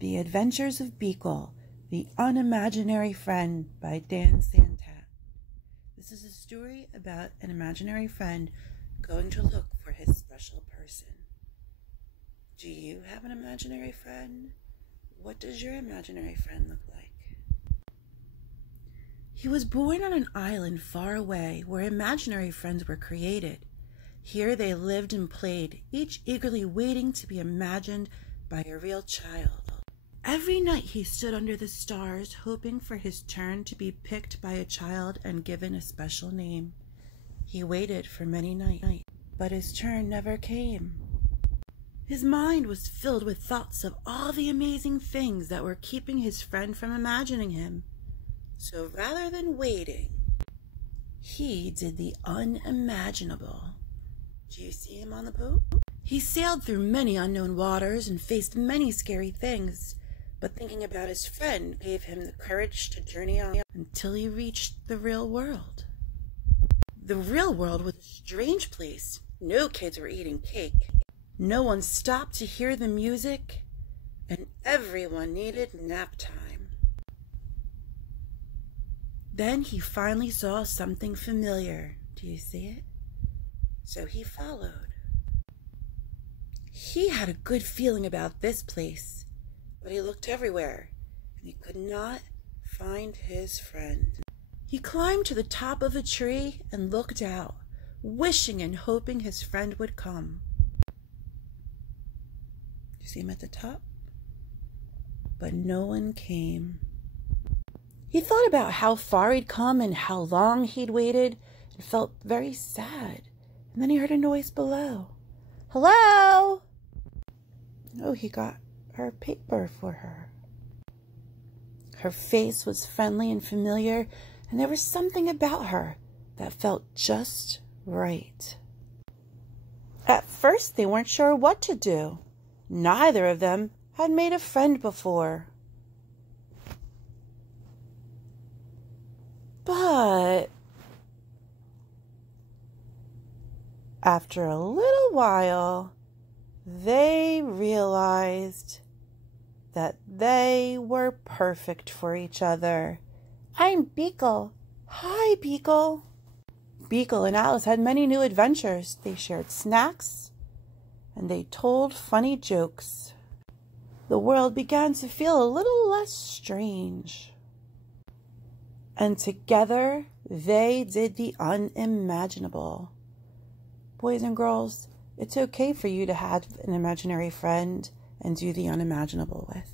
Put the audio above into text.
The Adventures of Beekle, the Unimaginary Friend by Dan Santat. This is a story about an imaginary friend going to look for his special person. Do you have an imaginary friend? What does your imaginary friend look like? He was born on an island far away where imaginary friends were created. Here they lived and played, each eagerly waiting to be imagined by a real child. Every night he stood under the stars, hoping for his turn to be picked by a child and given a special name. He waited for many nights, but his turn never came. His mind was filled with thoughts of all the amazing things that were keeping his friend from imagining him. So rather than waiting, he did the unimaginable. Do you see him on the boat? He sailed through many unknown waters and faced many scary things. But thinking about his friend gave him the courage to journey on until he reached the real world. The real world was a strange place. No kids were eating cake. No one stopped to hear the music, and everyone needed nap time. Then he finally saw something familiar. Do you see it? So he followed. He had a good feeling about this place. But he looked everywhere, and he could not find his friend. He climbed to the top of a tree and looked out, wishing and hoping his friend would come. You see him at the top? But no one came. He thought about how far he'd come and how long he'd waited, and felt very sad. And then he heard a noise below. Hello? Oh, he got her paper for her. Her face was friendly and familiar, and there was something about her that felt just right. At first, they weren't sure what to do. Neither of them had made a friend before. But after a little while, they realized that they were perfect for each other. I'm Beekle. Hi, Beekle. Beekle and Alice had many new adventures. They shared snacks, and they told funny jokes. The world began to feel a little less strange. And together, they did the unimaginable. Boys and girls, it's okay for you to have an imaginary friend and do the unimaginable with.